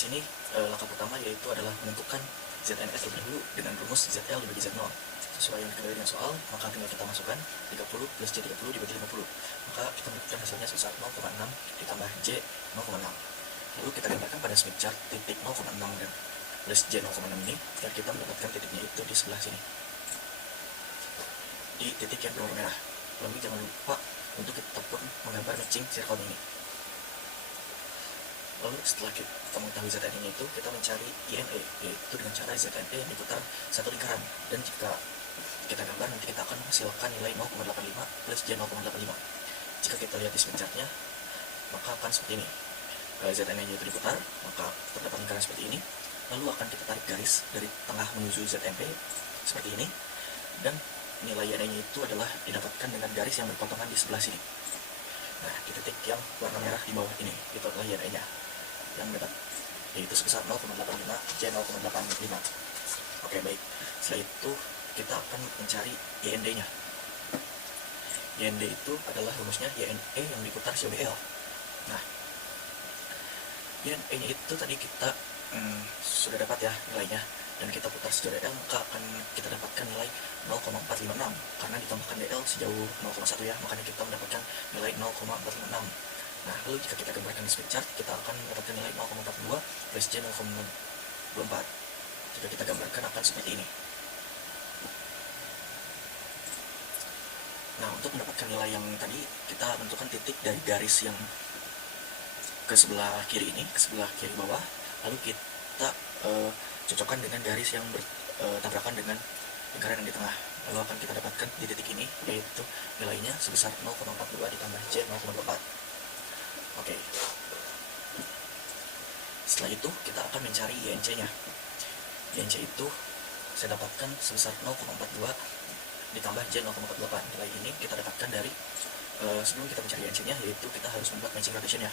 sini langkah pertama yaitu adalah menentukan ZNS terlebih dahulu dengan rumus ZL dibagi Z0. Sesuai yang diketahui dengan soal, maka tinggal kita masukkan 30 plus J30 dibagi 50. Maka kita mendapatkan hasilnya sebesar 0,6 ditambah J 0,6. Lalu kita gambarkan pada smooth chart titik 0,6 dan plus J 0,6 ini, dan kita mendapatkan titiknya itu di sebelah sini, di titik yang berwarna merah. Lalu jangan lupa untuk kita pun menggambar matching circle ini. Lalu setelah kita mengetahui ZN itu, kita mencari INE, yaitu dengan cara ZNE yang diputar satu lingkaran. Dan jika kita gambar, nanti kita akan menghasilkan nilai 0,85 plus J 0,85. Jika kita lihat di smooth chartnya, maka akan seperti ini. ZNE itu diputar, maka terdapat lingkaran seperti ini. Lalu akan kita tarik garis dari tengah menuju ZNP seperti ini. Dan nilai INE itu adalah didapatkan dengan garis yang berpotongan di sebelah sini. Nah, di titik yang warna merah di bawah ini, itu adalah INE-nya yang mendapat, yaitu sebesar 0,85 J 0,85. Oke, baik. Setelah itu kita akan mencari IND-nya. IND itu adalah rumusnya INE yang diputar CODL. Nah, INE-nya itu tadi kita sudah dapat ya nilainya, dan kita putar sejauh DL, maka akan kita dapatkan nilai 0,456. Karena ditambahkan DL sejauh 0,1 ya, makanya kita mendapatkan nilai 0,456. Nah, lalu jika kita gambarkan di smooth chart, kita akan mendapatkan nilai 0,42 plus J 0,24. Jika kita gambarkan akan seperti ini. Nah, untuk mendapatkan nilai yang tadi, kita menentukan titik dari garis yang ke sebelah kiri ini, ke sebelah kiri bawah. Lalu kita cocokkan dengan garis yang bertabrakan dengan lingkaran yang di tengah. Lalu akan kita dapatkan di titik ini, yaitu nilainya sebesar 0,42 ditambah J 0,24. Oke. Setelah itu kita akan mencari INC-nya. INC itu saya dapatkan sebesar 0,42 ditambah J 0,48. Nilai ini kita dapatkan dari sebelum kita mencari INC-nya, yaitu kita harus membuat matching rotation ya.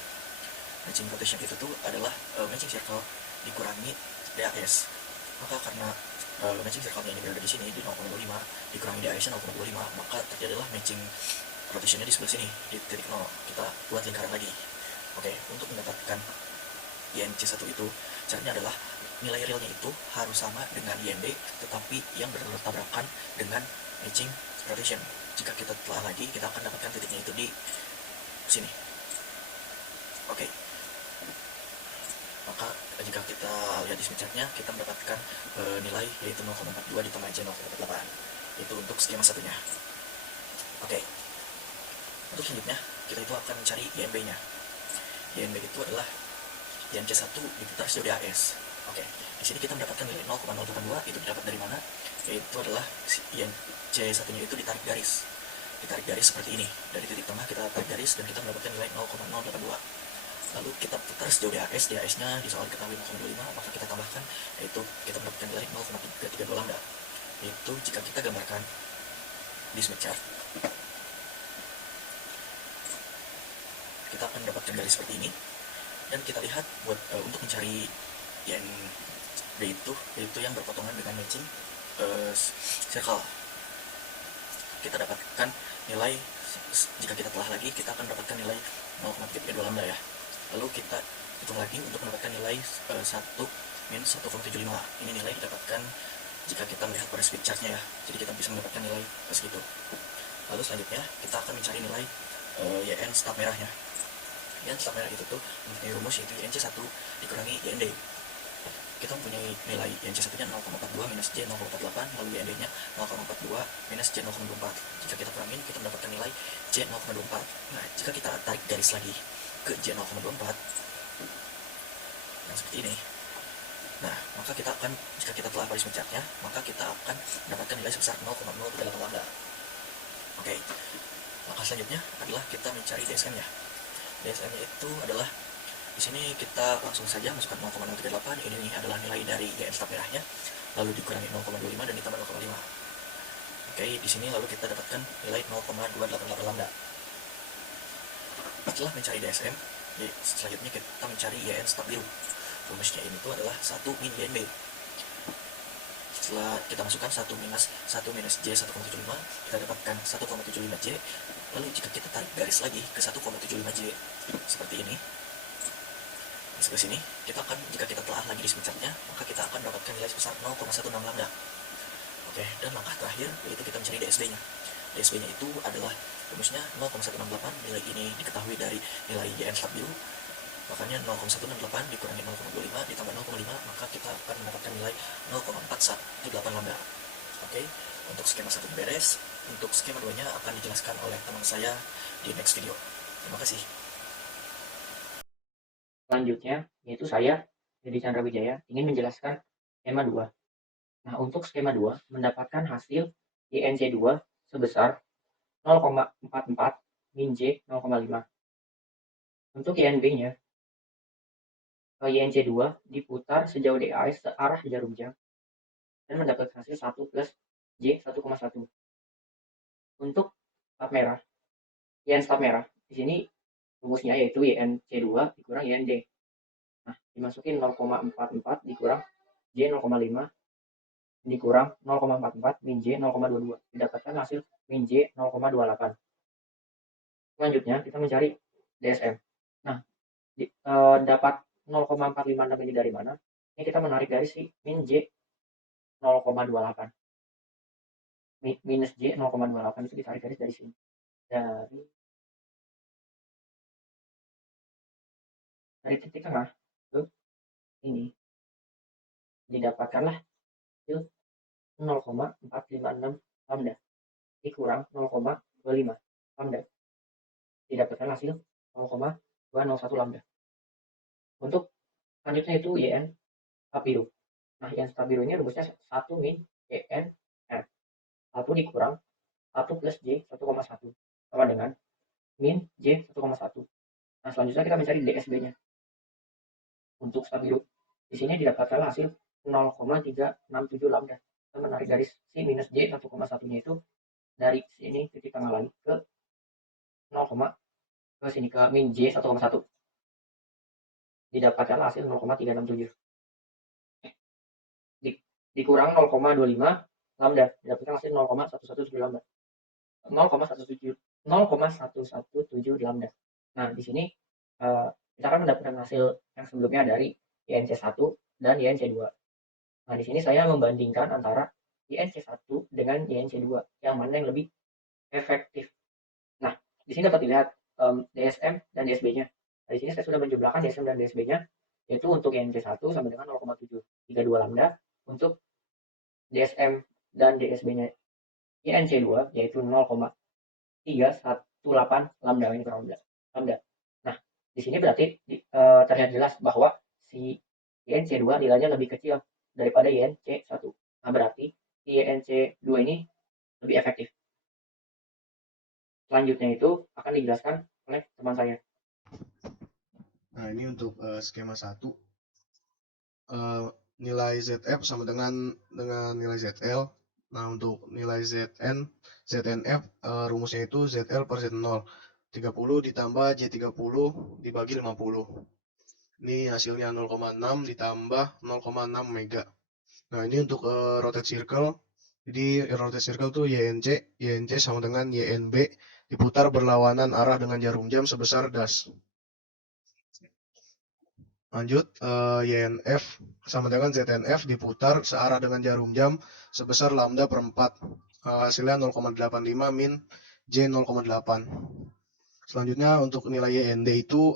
Matching rotation itu tuh adalah matching circle dikurangi DAS. Maka karena matching circle-nya ini berada di sini di 0,25 dikurangi DAS-nya 0,25, maka terjadilah matching rotationnya di sebelah sini di titik 0. Kita buat lingkaran lagi. Oke, untuk mendapatkan INC1 itu, caranya adalah nilai realnya itu harus sama dengan IND, tetapi yang bertabrakan dengan matching rotation. Jika kita telah lagi, kita akan dapatkan titiknya itu di sini. Oke. Maka jika kita lihat di smooth chart-nya, kita mendapatkan nilai yaitu 0,42 ditambah J 0,48. Itu untuk skema satunya. Oke. Untuk selanjutnya, kita itu akan mencari INB-nya. INB itu adalah INC1 diputar sejauh DAS. Oke, di sini kita mendapatkan nilai 0,082. Itu didapat dari mana? Yaitu adalah INC1-nya itu ditarik garis. Ditarik garis seperti ini. Dari titik tengah kita tarik garis dan kita mendapatkan nilai 0,082. Lalu kita putar sejauh DAS. DAS-nya di soal diketahui 0,25, maka kita tambahkan, yaitu kita mendapatkan nilai 0,332 lambda. Itu jika kita gambarkan di smooth chart, kita akan mendapatkan garis seperti ini. Dan kita lihat untuk mencari INB itu, yaitu yang berpotongan dengan matching circle, kita dapatkan nilai, jika kita telah lagi, kita akan mendapatkan nilai 0,32 lambda ya. Lalu kita hitung lagi untuk mendapatkan nilai 1 minus 1,75. Ini nilai didapatkan jika kita melihat pada smooth chart-nya ya. Jadi kita bisa mendapatkan nilai segitu. Lalu selanjutnya kita akan mencari nilai YN stop merahnya. YN stop merah itu tuh mempunyai rumus, yaitu INC1 dikurangi IND. Kita mempunyai nilai INC1-nya 0,42 minus J 0,48, lalu IND-nya 0,42 minus J 0,24. Jika kita kurangin, kita mendapatkan nilai J 0,24. Nah, jika kita tarik garis lagi ke J 0,24 yang seperti ini, nah maka kita akan, jika kita telah pada smooth chart-nya, maka kita akan mendapatkan nilai sebesar 0,038 lambda. Oke, langkah selanjutnya adalah kita mencari DSM-nya. DSM-nya itu adalah, di sini kita langsung saja masukkan 0,038. Ini adalah nilai dari YN stop merahnya, lalu dikurangi 0,25 dan ditambah 0,5. Oke, di sini lalu kita dapatkan nilai 0,288 lambda. Setelah mencari DSM, selanjutnya kita mencari YN stop biru. Rumusnya ini tuh adalah 1 min YNB. Setelah kita masukkan 1 minus J 1,75, kita dapatkan 1,75 J. Lalu jika kita tarik garis lagi ke 1,75 J seperti ini, Sebelah sini, jika kita telah lagi di chartnya, maka kita akan mendapatkan nilai sebesar 0,16 lambda. Oke, dan langkah terakhir yaitu kita mencari DSB-nya. DSB-nya itu adalah rumusnya 0,168, nilai ini diketahui dari nilai YN stabil, makanya 0,168 dikurangi 0,25 ditambah 0,5, maka kita akan mendapatkan nilai 0,418 lambda. Oke, untuk skema 1 beres, untuk skema 2-nya akan dijelaskan oleh teman saya di next video. Terima kasih. Selanjutnya, yaitu saya, Dedi Chandra Wijaya, ingin menjelaskan skema 2. Nah, untuk skema 2, mendapatkan hasil YNC2 sebesar 0,44 min J 0,5. Untuk YNB-nya, YNC2 diputar sejauh DAS searah jarum jam dan mendapatkan hasil 1 plus J 1,1. Untuk staf merah, YN staf merah, di sini rumusnya yaitu YNC2 dikurang YND. Nah, dimasukin 0,44 dikurang J 0,5 dikurang 0,44 min J 0,22. Didapatkan hasil min J 0,28. Selanjutnya kita mencari DSM. Nah, dapat 0,456 ini dari mana? Ini kita menarik dari si min J 0,28. Minus J 0,28 itu ditarik dari sini. Dari titik tengah ke ini. Didapatkanlah hasil 0,456 lambda dikurang 0,25 lambda. Didapatkan hasil 0,201 lambda. Untuk selanjutnya itu YN stabilo. Nah, YN stabilo ini rumusnya 1 min YN R. 1 dikurang 1 plus J 1,1 sama dengan min J 1,1. Nah, selanjutnya kita mencari DSB-nya. Untuk stabilo, di sini didapatkan hasil 0,367 lambda. Kita menarik dari si minus J 1,1-nya itu dari sini titik tengah lagi ke 0, ke sini ke min J 1,1. Didapatkan hasil 0,367. Dikurang 0,25 lambda, didapatkan hasil 0,117 lambda. 0,117 lambda. Nah, di sini kita akan mendapatkan hasil yang sebelumnya dari YNC1 dan YNC2. Nah, di sini saya membandingkan antara YNC1 dengan YNC2, yang mana yang lebih efektif. Nah, di sini dapat dilihat DSM dan DSB-nya. Nah, di sini saya sudah menjumlahkan DSM dan DSB-nya, yaitu untuk YNC1 sama dengan 0,732 lambda, untuk DSM dan DSB-nya YNC2 yaitu 0,318 lambda ini per lambda. Nah, di sini berarti terlihat jelas bahwa si YNC2 nilainya lebih kecil daripada YNC1. Nah, berarti YNC2 ini lebih efektif. Selanjutnya itu akan dijelaskan oleh teman saya. Nah, ini untuk skema 1. Nilai ZF sama dengan nilai ZL. Nah, untuk nilai ZNF rumusnya itu ZL per Z0. 30 ditambah J30 dibagi 50. Ini hasilnya 0,6 ditambah 0,6 mega. Nah, ini untuk rotate circle. Jadi rotate circle tuh YNC sama dengan YNB diputar berlawanan arah dengan jarum jam sebesar das. Lanjut, YNF sama dengan ZNF diputar searah dengan jarum jam sebesar lambda per 4. Hasilnya 0,85 min J 0,8. Selanjutnya untuk nilai YND itu,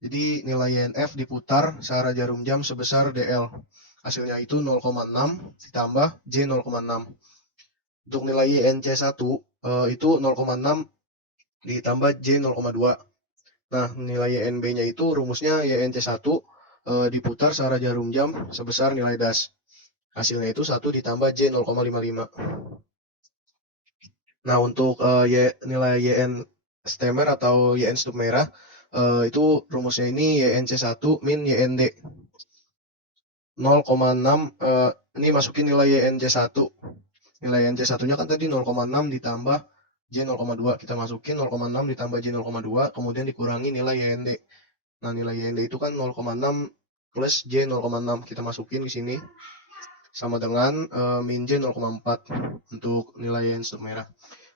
jadi nilai YNF diputar searah jarum jam sebesar DL. Hasilnya itu 0,6 ditambah J 0,6. Untuk nilai YNC1 itu 0,6 ditambah J 0,2. Nah, nilai YNB-nya itu rumusnya YNC1 diputar searah jarum jam sebesar nilai das. Hasilnya itu 1 ditambah J 0,55. Nah, untuk nilai YN stemer atau YN stup merah, itu rumusnya ini YNC1 min YND. 0,6, ini masukin nilai YNC1. Nilai YNC1-nya kan tadi 0,6 ditambah J 0,2, kita masukin 0,6 ditambah J 0,2, kemudian dikurangi nilai YND. Nah, nilai YND itu kan 0,6 plus J 0,6, kita masukin di sini sama dengan min J 0,4 untuk nilai YN stup merah.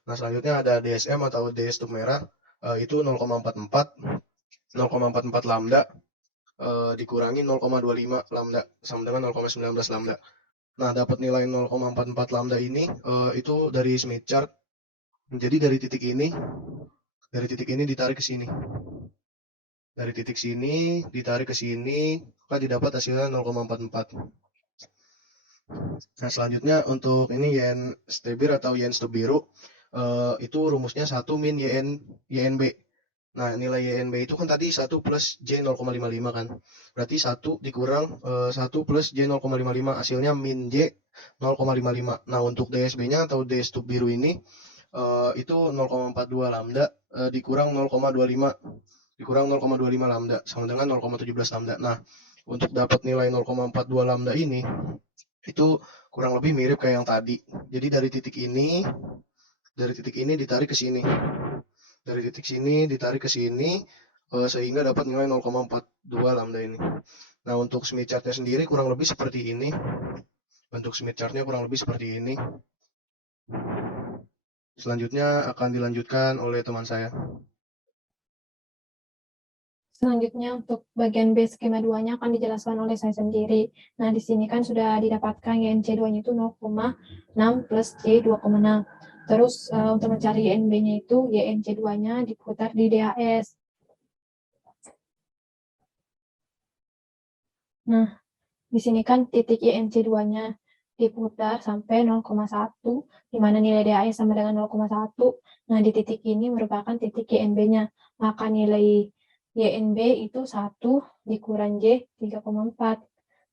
Nah, selanjutnya ada DSM atau DS stup merah, itu 0,44 lambda dikurangi 0,25 lambda sama dengan 0,19 lambda. Nah, dapat nilai 0,44 lambda ini itu dari Smith chart. Jadi dari titik ini ditarik ke sini. Dari titik sini ditarik ke sini, maka didapat hasilnya 0,44. Nah, selanjutnya untuk ini yen stebir atau yen stub biru, itu rumusnya 1 min YNB. Nah, nilai YNB itu kan tadi 1 plus J 0,55 kan. Berarti 1 dikurang 1 plus J 0,55, hasilnya min J 0,55. Nah, untuk DSB-nya atau D stub biru ini itu 0,42 lambda dikurang 0,25 lambda sama dengan 0,17 lambda. Nah, untuk dapat nilai 0,42 lambda ini itu kurang lebih mirip kayak yang tadi. Jadi dari titik ini ditarik ke sini. Dari titik sini ditarik ke sini sehingga dapat nilai 0,42 lambda ini. Nah, untuk Smith chart-nya sendiri kurang lebih seperti ini. Bentuk Smith chart-nya kurang lebih seperti ini. Selanjutnya akan dilanjutkan oleh teman saya. Selanjutnya untuk bagian B skema 2-nya akan dijelaskan oleh saya sendiri. Nah, di sini kan sudah didapatkan YNC2-nya itu 0,6 plus J 2,6. Terus untuk mencari YNB-nya itu YNC2-nya diputar di DAS. Nah, di sini kan titik YNC2-nya diputar sampai 0,1, di mana nilai DAS sama dengan 0,1. Nah, di titik ini merupakan titik YNB-nya. Maka nilai YNB itu 1 dikurang J 3,4.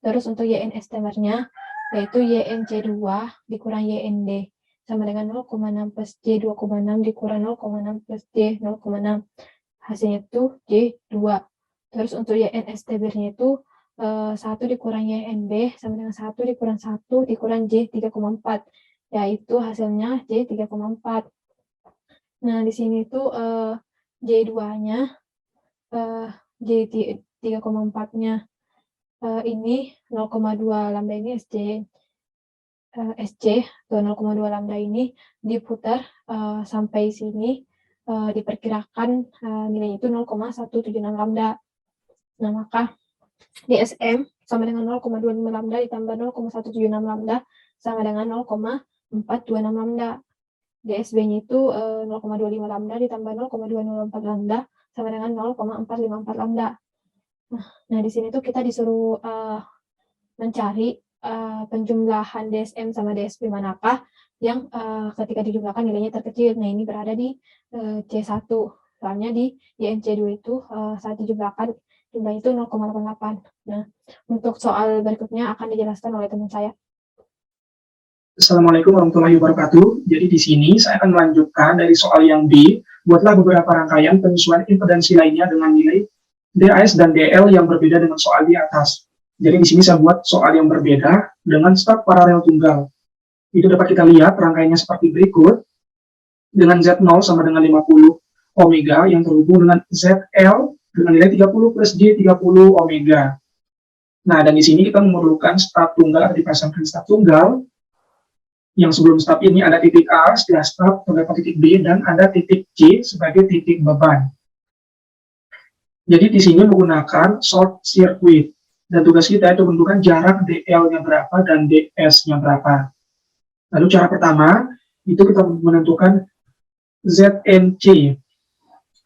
Terus untuk YN estimernya yaitu YNC2 dikurang YND sama dengan 0,6 plus J 2,6 dikurang 0,6 plus J 0,6. Hasilnya itu J2. Terus untuk YN estimernya itu 1 dikurang YNB sama dengan 1 dikurang 1 dikurang J 3,4. Yaitu hasilnya J 3,4. Nah, di sini tuh J2-nya J 3,4-nya ini 0,2 lambda ini SC atau 0,2 lambda ini diputar sampai sini diperkirakan nilainya itu 0,176 lambda. Nah, maka DSM sama dengan 0,25 lambda ditambah 0,176 lambda sama dengan 0,426 lambda. DSB-nya itu 0,25 lambda ditambah 0,204 lambda sama dengan 0,454 lambda. Nah, di sini tuh kita disuruh mencari penjumlahan DSM sama DSB manakah yang ketika dijumlahkan nilainya terkecil. Nah, ini berada di C1. Soalnya di YNC2 itu saat dijumlahkan jumlahnya itu 0,88. Nah, untuk soal berikutnya akan dijelaskan oleh teman saya. Assalamualaikum warahmatullahi wabarakatuh. Jadi di sini saya akan melanjutkan dari soal yang B. Buatlah beberapa rangkaian penyesuaian impedansi lainnya dengan nilai DAS dan DL yang berbeda dengan soal di atas. Jadi di sini saya buat soal yang berbeda dengan stub paralel tunggal. Itu dapat kita lihat rangkaiannya seperti berikut. Dengan Z0 sama dengan 50 omega yang terhubung dengan ZL dengan nilai 30 plus J 30 omega. Nah, dan di sini kita memerlukan stub tunggal atau dipasangkan stub tunggal. Yang sebelum stub ini ada titik A, setelah stub terdapat titik B, dan ada titik C sebagai titik beban. Jadi di sini menggunakan short circuit. Dan tugas kita itu menentukan jarak DL-nya berapa dan DS-nya berapa. Lalu cara pertama, itu kita menentukan ZNC,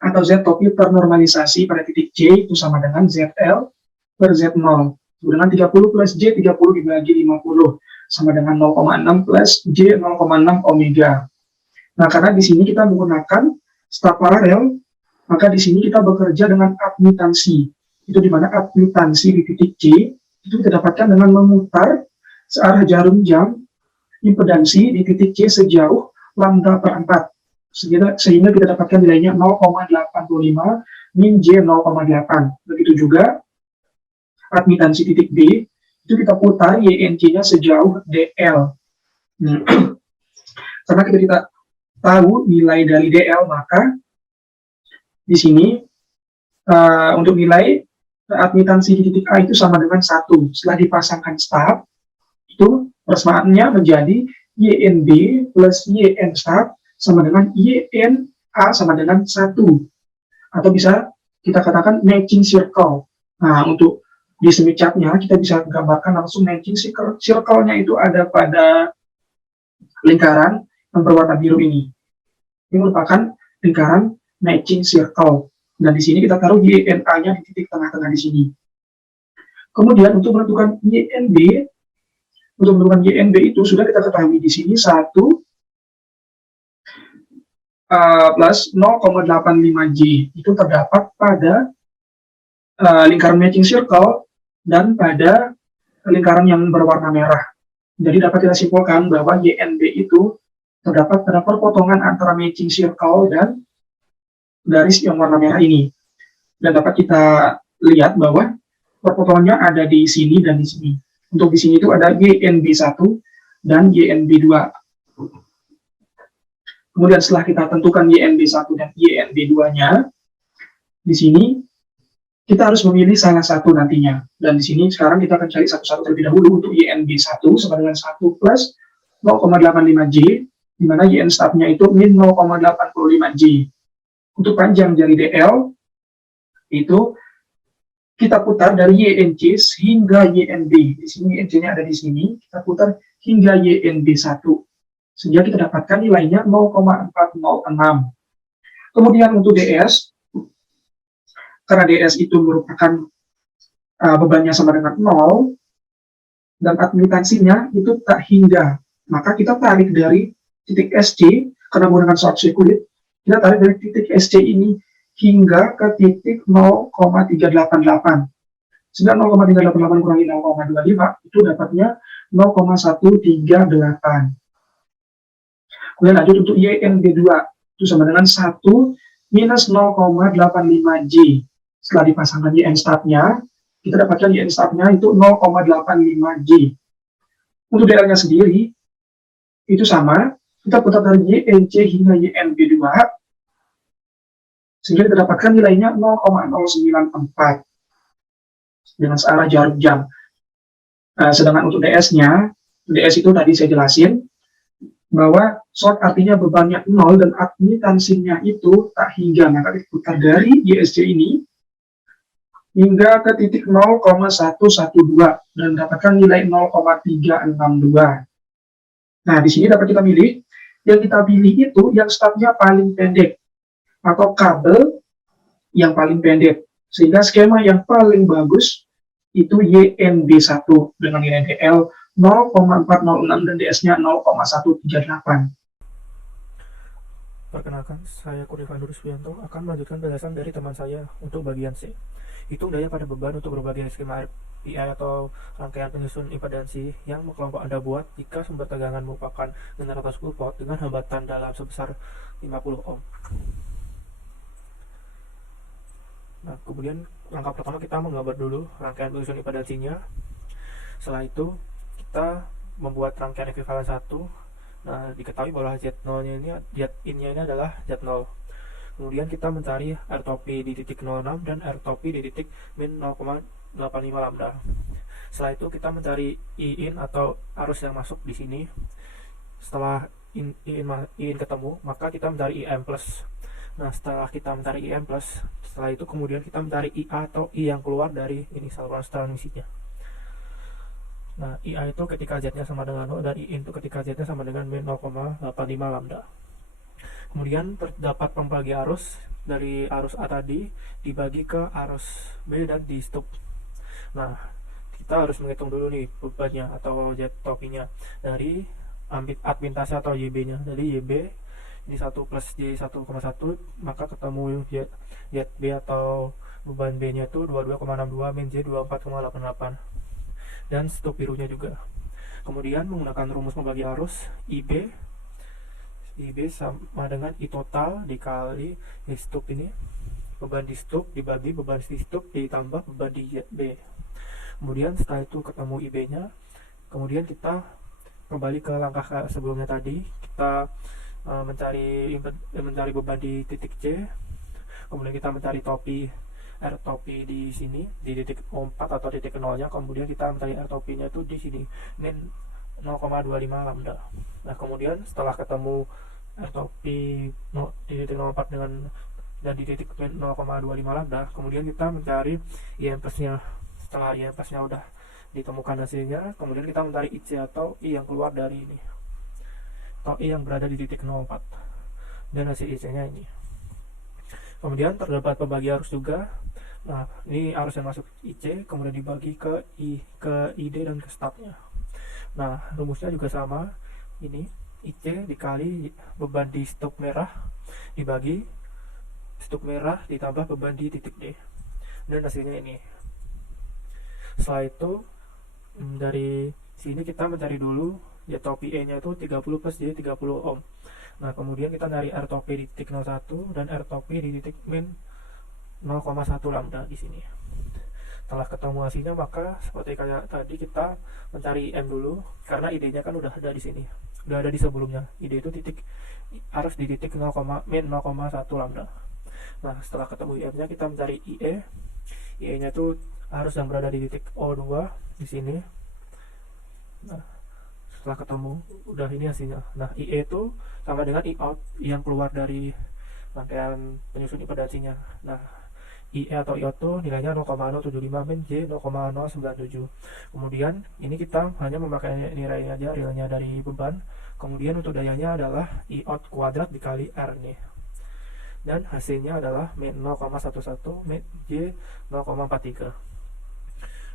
atau Z topi ternormalisasi pada titik C itu sama dengan ZL per Z0. Dengan 30 plus J 30 dibagi 50. Sama dengan 0,6 plus J 0,6 omega. Nah, karena di sini kita menggunakan stub paralel, maka di sini kita bekerja dengan admitansi. Itu di mana admitansi di titik C itu kita dapatkan dengan memutar searah jarum jam impedansi di titik C sejauh lambda per 4. Sehingga kita dapatkan nilainya 0,85 min J 0,8. Begitu juga admitansi titik B itu kita putar YNC-nya sejauh DL. Karena kita tahu nilai dari DL, maka di sini untuk nilai admitansi di titik A itu sama dengan 1. Setelah dipasangkan stub, itu persamaannya menjadi YNB plus YN stub sama dengan YN A sama dengan 1. Atau bisa kita katakan matching circle. Nah, untuk di semi chartnya kita bisa gambarkan langsung matching circle-nya itu ada pada lingkaran yang berwarna biru ini. Ini merupakan lingkaran matching circle. Dan di sini kita taruh YNA-nya di titik tengah-tengah di sini. Kemudian untuk menentukan YNB itu sudah kita ketahui di sini 1 plus 0,85J itu terdapat pada lingkaran matching circle dan pada lingkaran yang berwarna merah. Jadi dapat kita simpulkan bahwa YNB itu terdapat pada perpotongan antara matching circle dan garis yang warna merah ini. Dan dapat kita lihat bahwa perpotongannya ada di sini dan di sini. Untuk di sini itu ada YNB1 dan YNB2. Kemudian setelah kita tentukan YNB1 dan YNB2-nya, di sini kita harus memilih salah satu nantinya. Dan di sini sekarang kita akan cari satu-satu terlebih dahulu untuk YNB1 sama dengan 1 plus 0,85J, di mana YN start-nya itu min 0,85J. Untuk panjang jari DL, itu kita putar dari YNC hingga YNB. Di sini YNC-nya ada di sini, kita putar hingga YNB1. Sehingga kita dapatkan nilainya 0,406. Kemudian untuk DS, karena DS itu merupakan bebannya sama dengan 0, dan admitansinya itu tak hingga. Maka kita tarik dari titik SC, karena menggunakan short circuit, kita tarik dari titik SC ini hingga ke titik 0,388. Sehingga 0,388 kurangi 0,25 itu dapatnya 0,138. Kemudian lanjut untuk YNB2 itu sama dengan 1 minus 0,85J. Setelah dipasangkan YN start-nya, kita dapatkan YN start-nya itu 0,85J. Untuk DL-nya sendiri, itu sama, kita putar dari YNC hingga YNB2, sehingga kita dapatkan nilainya 0,094 dengan searah jarum jam. Sedangkan untuk DS-nya, DS itu tadi saya jelasin, bahwa short artinya bebannya 0 dan admitansinya itu tak hingga. Maka kita putar dari YSC ini hingga ke titik 0,112 dan mendapatkan nilai 0,362. Nah, di sini dapat kita pilih. Yang kita pilih itu yang startnya paling pendek atau kabel yang paling pendek. Sehingga skema yang paling bagus itu YNB1 dengan nilai DL 0,406 dan DS-nya 0,138. Perkenalkan, saya Kurniawan Suyanto akan melanjutkan penjelasan dari teman saya untuk bagian C. Hitung daya pada beban untuk berbagai skema PI atau rangkaian penyusun impedansi yang kelompok Anda buat jika sumber tegangan merupakan generator 10 volt dengan hambatan dalam sebesar 50 ohm. Nah, kemudian langkah pertama kita menggambar dulu rangkaian penyusun impedansinya. Setelah itu kita membuat rangkaian ekuivalen 1. Nah, diketahui bahwa Z0-nya ini, Z-in-nya ini adalah Z0. Kemudian kita mencari R topi di titik 06 dan R topi di titik min 0,85 lambda. Setelah itu kita mencari I-in atau arus yang masuk di sini. Setelah I-in ketemu, maka kita mencari IM+. Nah, setelah kita mencari IM+, setelah itu kemudian kita mencari IA atau I yang keluar dari ini saluran transmisinya. Nah, IA itu ketika Z-nya sama dengan 0 dan I itu ketika Z-nya sama dengan min 0,85 lambda. Kemudian terdapat pembagi arus dari arus A tadi dibagi ke arus B dan di stop. Nah, kita harus menghitung dulu nih bebannya atau Z topinya dari admintasi atau YB-nya. Jadi YB ini 1 plus J1,1, maka ketemu ZB atau beban B-nya itu 22,62 min J 24,88. Dan stop birunya juga. Kemudian menggunakan rumus membagi arus IB sama dengan I total dikali I stop ini, beban di stop dibagi beban di stop ditambah beban di B. Kemudian setelah itu ketemu IB nya, kemudian kita kembali ke langkah sebelumnya tadi, kita mencari beban di titik C, kemudian kita mencari topi R topi di sini di titik 4 atau titik 0-nya, kemudian kita mencari R topinya itu di sini min 0,25 lambda. Nah, kemudian setelah ketemu R topi di titik 04 dengan dan di titik min 0,25 lambda. Kemudian kita mencari IM plus-nya. Setelah IM plus-nya udah ditemukan hasilnya, kemudian kita mencari IC atau I yang keluar dari ini, atau I yang berada di titik 04, dan hasil IC-nya ini. Kemudian terdapat pembagi arus juga. Nah, ini arus yang masuk IC kemudian dibagi ke ID dan ke stopnya. Nah, rumusnya juga sama. Ini IC dikali beban di stop merah dibagi stop merah ditambah beban di titik D, dan hasilnya ini. Setelah itu dari sini kita mencari dulu ya topi E nya itu 30 plus J 30 ohm. Nah, kemudian kita cari R topi di titik 01 dan R topi di titik min 0,1 lambda di sini. Setelah ketemu hasilnya, maka seperti kayak tadi kita mencari M dulu, karena ID-nya kan udah ada di sini, udah ada di sebelumnya. ID itu harus di titik min 0,1 lambda. Nah, setelah ketemu IM-nya, kita mencari IE. IE-nya itu harus yang berada di titik O2 di sini. Nah, setelah ketemu udah ini hasilnya. Nah, IE itu sama dengan I out yang keluar dari rangkaian penyusun impedansinya. Nah, IE atau I out itu nilainya 0,075 min J 0,097. Kemudian ini kita hanya memakai nilainya aja, realnya dari beban. Kemudian untuk dayanya adalah I out kuadrat dikali R nih. Dan hasilnya adalah min 0,11 min J 0,43.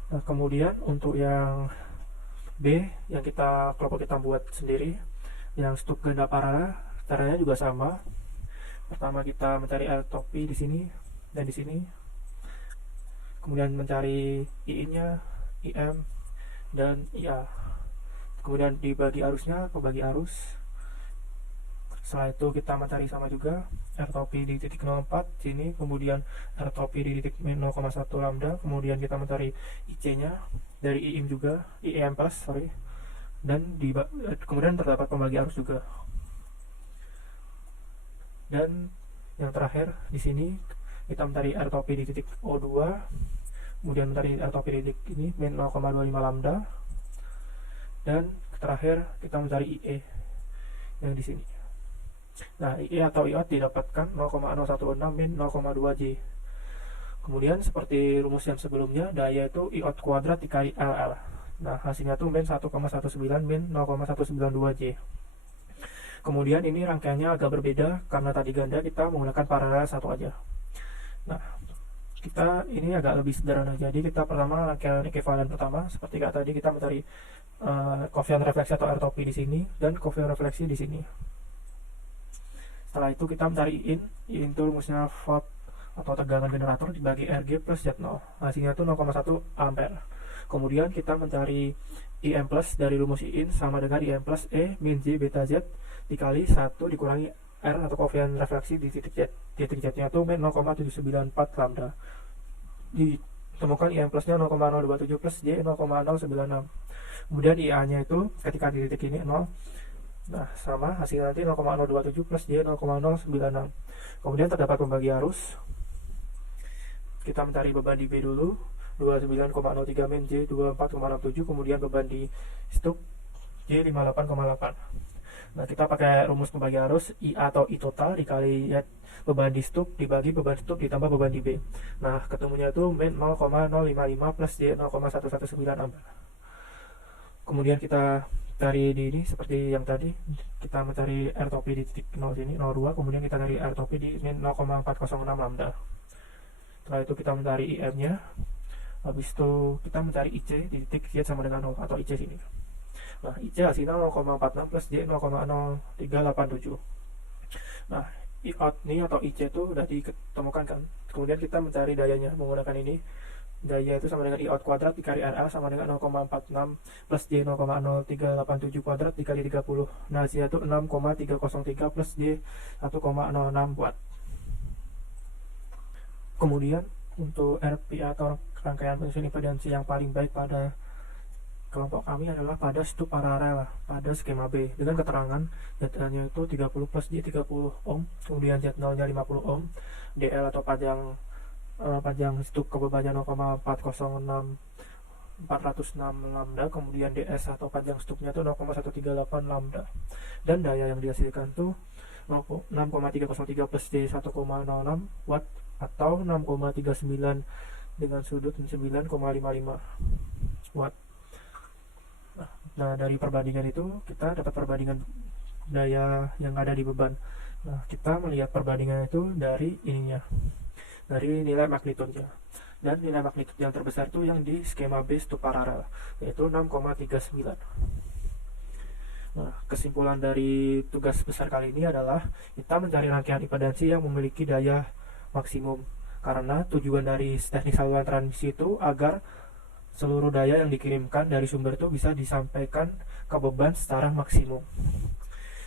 Nah, kemudian untuk yang B yang kelompok kita buat sendiri, yang stuk ganda paralel, caranya juga sama. Pertama kita mencari R topi di sini dan di sini, kemudian mencari I-nya, IM dan IA, kemudian dibagi arusnya, pembagi arus. Setelah itu kita mencari sama juga R topi di titik 04 sini, kemudian R topi di titik min 0,1 lambda, kemudian kita mencari IC-nya dari IM juga, IM plus sorry, dan kemudian terdapat pembagi arus juga. Dan yang terakhir di sini kita mencari R topi di titik O2, kemudian mencari R topi di titik ini min 0,25 lambda, dan terakhir kita mencari IE yang di sini. Nah, IE atau IOT didapatkan 0,016 min 0,2 J. Kemudian seperti rumus yang sebelumnya, daya itu IOT kuadrat dikali LL. Nah, hasilnya itu min 1,19 min 0,192 J. Kemudian ini rangkaiannya agak berbeda karena tadi ganda kita menggunakan paralel satu aja. Nah, kita ini agak lebih sederhana. Jadi kita pertama rangkaian ekuivalen pertama seperti kayak tadi, kita mencari koefisien refleksi atau R topi di sini dan koefisien refleksi di sini. Setelah itu kita mencari IN itu rumusnya volt atau tegangan generator dibagi RG plus Z0. Hasilnya itu 0,1 ampere. Kemudian kita mencari IM plus dari rumus IN sama dengan IM plus E min J beta Z dikali 1 dikurangi R atau koefisien refleksi di titik Z. Titik Z-nya itu min 0,794 lambda. Ditemukan IM plusnya 0,027 plus J 0,096. Kemudian IA-nya itu ketika di titik ini 0. Nah, sama hasilnya nanti 0,027 plus J 0,096. Kemudian terdapat pembagi arus. Kita mencari beban di B dulu, 29,03 min J 24,67. Kemudian beban di stuk J 58,8. Nah, kita pakai rumus pembagi arus I atau I total dikali ya, beban di stuk dibagi beban stuk ditambah beban di B. Nah, ketemunya itu min 0,055 plus J 0,119 ampere. Kemudian kita cari di ini seperti yang tadi, kita mencari R topi di titik 0 sini 02, kemudian kita cari R topi di min 0,406 lambda. Setelah itu kita mencari IM nya, habis itu kita mencari IC di titik Z sama dengan 0 atau IC sini. Nah, IC hasilnya 0,46 plus J 0,0387. Nah, I out ini atau IC itu udah ditemukan kan. Kemudian kita mencari dayanya menggunakan ini. Daya itu sama dengan I out kuadrat dikali RL sama dengan 0,46 plus J 0,0387 kuadrat dikali 30. Nah, hasilnya itu 6,303 plus J 1,06 watt. Kemudian untuk RP atau rangkaian penyusun impedansi yang paling baik pada kelompok kami adalah pada stuk paralel pada skema B dengan keterangan Z-nya itu 30 plus J 30 ohm, kemudian Z0 nya 50 ohm, DL atau panjang stuk kebebannya 0,406 lambda, kemudian DS atau panjang stuknya itu 0,138 lambda, dan daya yang dihasilkan tuh 6,303 plus J 1,06 watt atau 6,39 dengan sudut 9,55 watt. Nah, dari perbandingan itu kita dapat perbandingan daya yang ada di beban. Nah, kita melihat perbandingan itu dari ininya, dari nilai magnitudenya. Dan nilai magnitud yang terbesar itu yang di skema base to parallel, yaitu 6,39. Nah, kesimpulan dari tugas besar kali ini adalah kita mencari rangkaian impedansi yang memiliki daya maksimum. Karena tujuan dari teknik saluran transmisi itu agar seluruh daya yang dikirimkan dari sumber itu bisa disampaikan ke beban secara maksimum.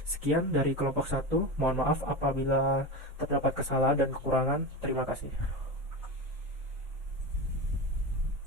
Sekian dari kelompok 1. Mohon maaf apabila terdapat kesalahan dan kekurangan. Terima kasih.